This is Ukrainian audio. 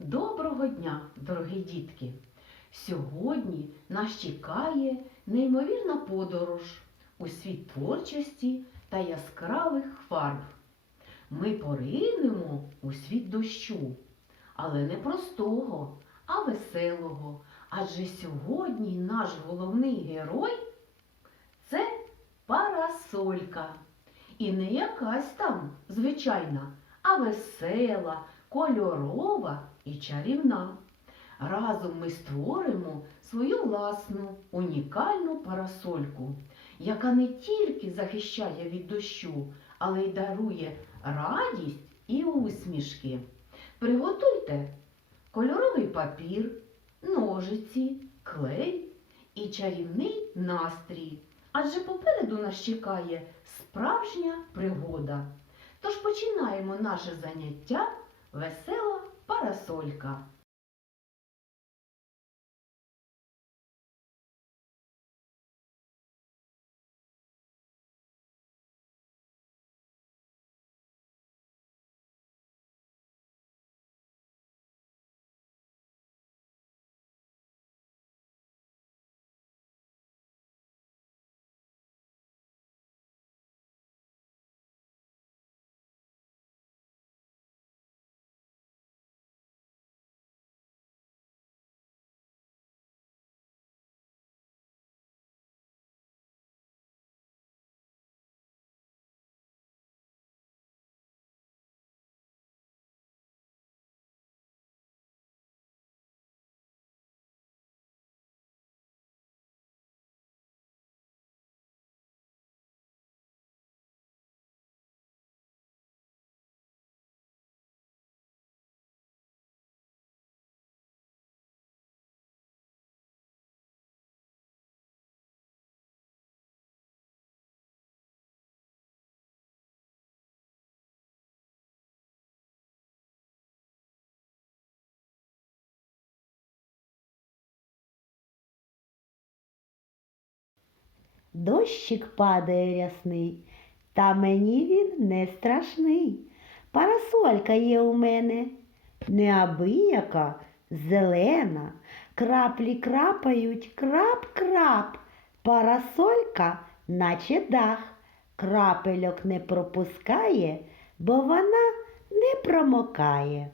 Доброго дня, дорогі дітки! Сьогодні нас чекає неймовірна подорож у світ творчості та яскравих фарб. Ми поринемо у світ дощу, але не простого, а веселого. Адже сьогодні наш головний герой це парасолька. І не якась там звичайна, а весела, кольорова і чарівна. Разом ми створимо свою власну унікальну парасольку, яка не тільки захищає від дощу, але й дарує радість і усмішки. Приготуйте кольоровий папір, ножиці, клей і чарівний настрій. Адже попереду нас чекає справжня пригода. Тож починаємо наше заняття весела парасолька. Дощик падає рясний, та мені він не страшний. Парасолька є у мене, неабияка, зелена, краплі крапають, крап-крап. Парасолька, наче дах, крапельок не пропускає, бо вона не промокає.